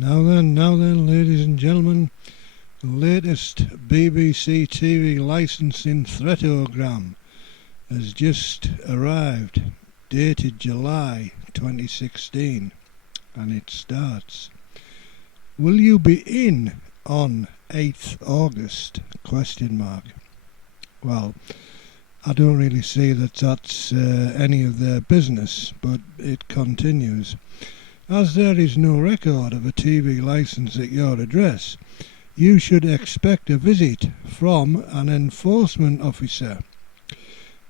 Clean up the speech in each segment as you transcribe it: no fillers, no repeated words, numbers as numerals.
Now then, ladies and gentlemen, the latest BBC TV licensing threatogram has just arrived, dated July 2016, and it starts. Will you be in on 8th August? Well, I don't really see that that's any of their business, but it continues. As there is no record of a TV licence at your address, you should expect a visit from an enforcement officer.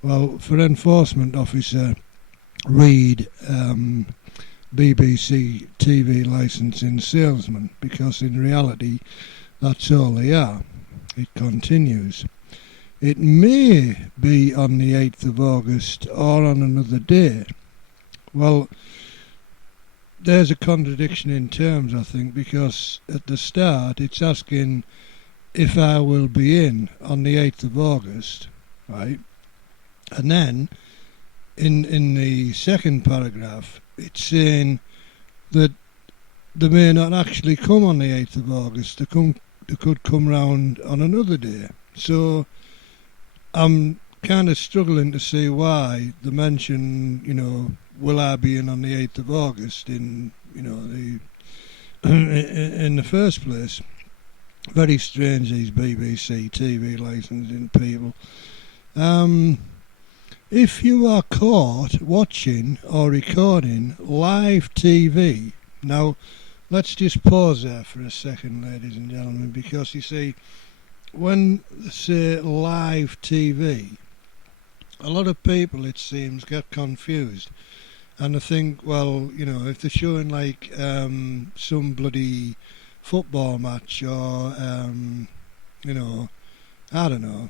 Well, for enforcement officer, read BBC TV licensing salesman, because in reality that's all they are. It continues. It may be on the 8th of August or on another day. Well, there's a contradiction in terms, I think, because at the start it's asking if I will be in on the 8th of August, right? And then in the second paragraph it's saying that they may not actually come on the 8th of August, they could come round on another day. So I'm kind of struggling to see why they mention, will I be in on the 8th of August in the first place. Very strange, these BBC TV licensing people. If you are caught watching or recording live TV, now let's just pause there for a second, ladies and gentlemen, because you see, when they say live TV, a lot of people, it seems, get confused. And I think, well, if they're showing like some bloody football match or, I don't know,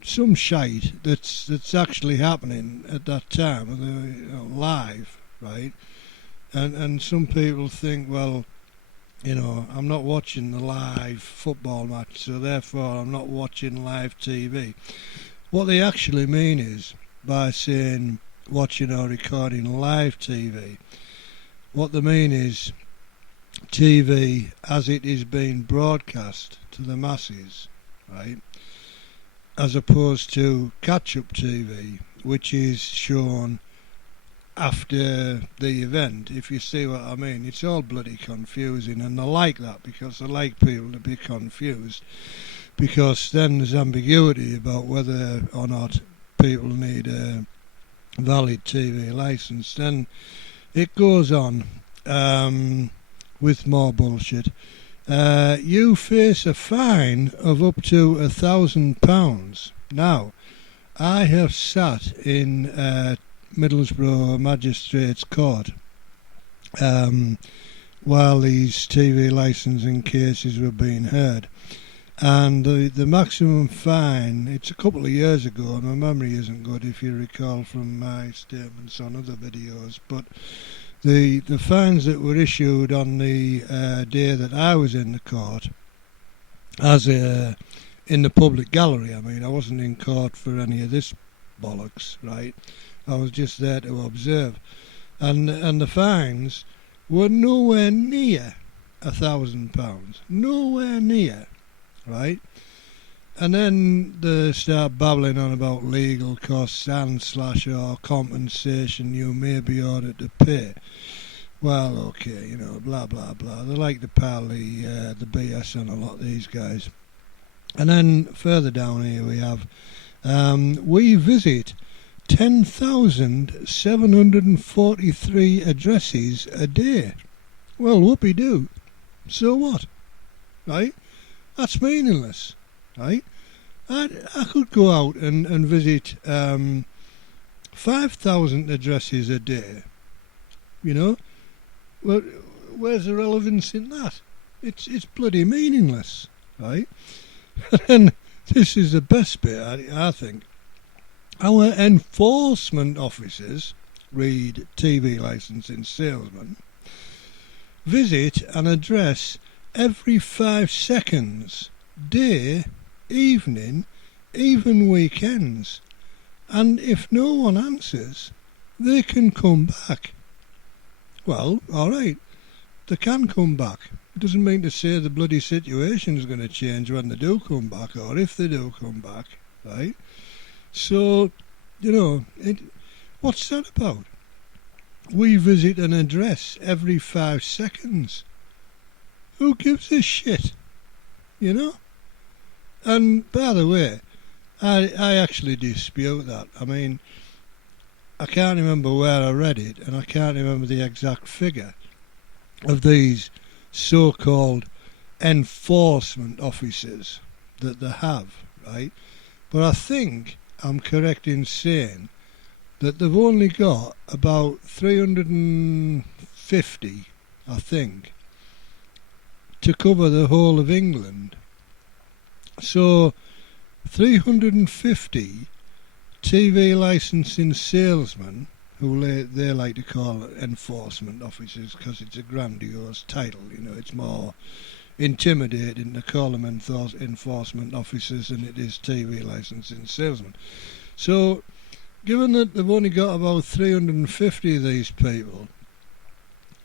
some shite that's actually happening at that time, live, right? And some people think, well, I'm not watching the live football match, so therefore I'm not watching live TV. What they actually mean is, by saying watching or recording live TV, what they mean is TV as it is being broadcast to the masses, right? As opposed to catch-up TV, which is shown after the event, if you see what I mean. It's all bloody confusing, and they like that because they like people to be confused, because then there's ambiguity about whether or not people need a valid TV licence. Then it goes on with more bullshit. You face a fine of up to £1,000. Now, I have sat in Middlesbrough Magistrates Court while these TV licensing cases were being heard, and the maximum fine, it's a couple of years ago, and my memory isn't good if you recall from my statements on other videos, but the fines that were issued on the day that I was in the court, as in the public gallery, I wasn't in court for any of this bollocks, right? I was just there to observe, and the fines were nowhere near £1,000, nowhere near, right? And then they start babbling on about legal costs and / or compensation you may be ordered to pay. Well, okay, blah blah blah. They like to pile the BS on a lot of these guys. And then further down here we have we visit 10,743 addresses a day. Well, whoopee-doo. So what? Right? That's meaningless. Right? I could go out and visit 5,000 addresses a day. Well, where's the relevance in that? It's bloody meaningless. Right? And this is the best bit, I think. Our enforcement officers, read TV licensing salesman, visit an address every 5 seconds, day, evening, even weekends, and if no one answers, they can come back. Well, all right. they can come back. It doesn't mean to say the bloody situation is going to change when they do come back, or if they do come back, right? So, what's that about? We visit an address every 5 seconds. Who gives a shit? And by the way, I actually dispute that. I mean, I can't remember where I read it, and I can't remember the exact figure of these so-called enforcement officers that they have, right? But I think I'm correct in saying that they've only got about 350, I think, to cover the whole of England. So 350 TV licensing salesmen, who they like to call enforcement officers because it's a grandiose title, it's more intimidating to call them enforcement officers than it is TV licensing salesmen. So, given that they've only got about 350 of these people,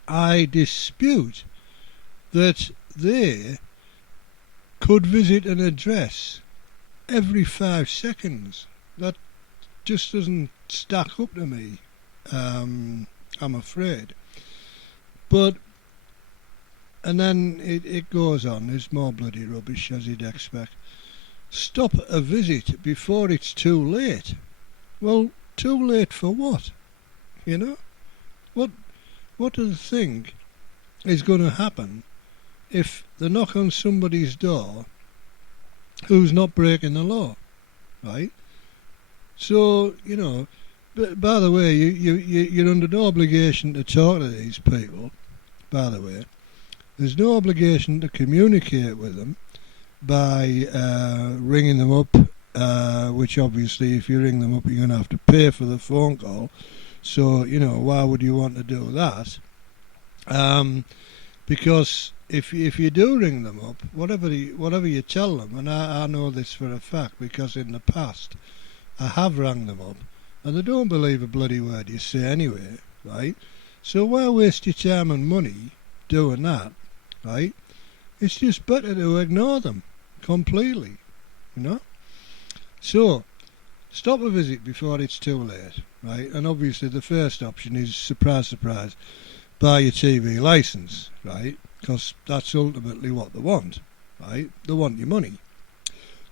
I dispute that they could visit an address every 5 seconds. That just doesn't stack up to me, I'm afraid. But, and then it goes on, there's more bloody rubbish as you'd expect. Stop a visit before it's too late. Well, too late for what? What do they think is going to happen if they knock on somebody's door who's not breaking the law, right? So, but by the way, you're under no obligation to talk to these people, by the way. There's no obligation to communicate with them by ringing them up, which obviously if you ring them up you're going to have to pay for the phone call. So, why would you want to do that? Because if you do ring them up, whatever you tell them, and I know this for a fact because in the past I have rang them up, and they don't believe a bloody word you say anyway, right? So why waste your time and money doing that, right? It's just better to ignore them completely, So, stop a visit before it's too late, right? And obviously the first option is, surprise, surprise, buy your TV licence, right? Because that's ultimately what they want, right? They want your money.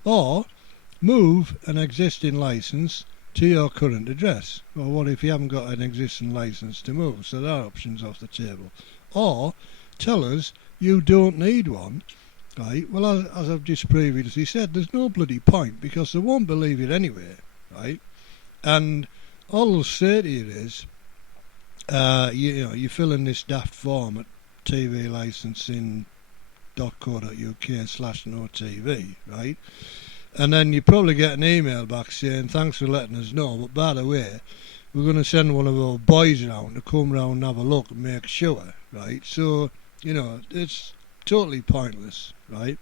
Or move an existing licence to your current address. Well, what if you haven't got an existing licence to move? So that option's off the table. Or tell us you don't need one, right? Well, as I've just previously said, there's no bloody point because they won't believe it anyway, right? And all I'll say to you is, you fill in this daft form at tvlicensing.co.uk/no-TV, right? And then you probably get an email back saying, thanks for letting us know, but by the way, we're going to send one of our boys around to come round and have a look and make sure, right? So, it's totally pointless, right?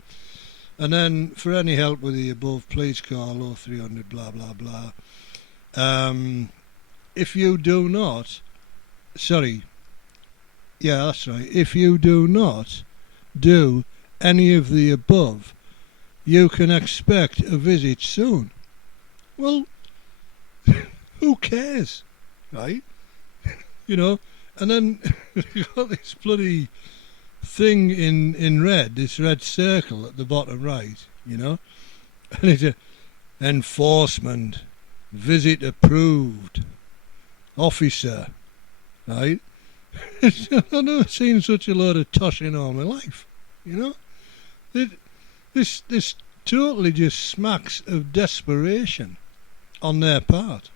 And then for any help with the above, please call 0300 blah blah blah. If you do not, if you do not do any of the above, you can expect a visit soon. Well, who cares, right? And then you've got this bloody thing in red, this red circle at the bottom right, and it's a enforcement, visit approved, officer, right? I've never seen such a load of tosh in all my life, This totally just smacks of desperation on their part,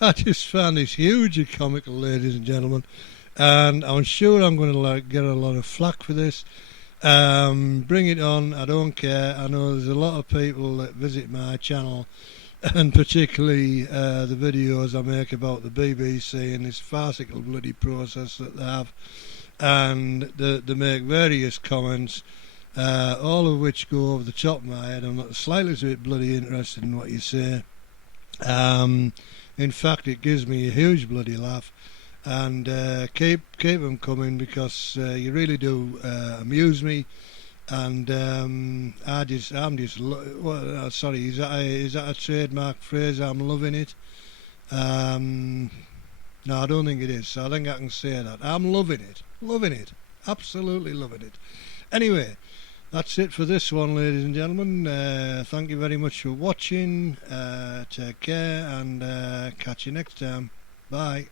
I just found this hugely comical, ladies and gentlemen, and I'm sure I'm going to get a lot of flack for this. Bring it on, I don't care. I know there's a lot of people that visit my channel, and particularly the videos I make about the BBC and this farcical bloody process that they have, and they make various comments, all of which go over the top of my head. I'm not the slightest bit bloody interested in what you say. In fact, it gives me a huge bloody laugh, and keep them coming, because you really do amuse me. And I'm just sorry, is that a trademark phrase? I'm loving it. No, I don't think it is. So I think I can say that. I'm loving it, absolutely loving it. Anyway, that's it for this one, ladies and gentlemen. Thank you very much for watching. Take care, and catch you next time. Bye.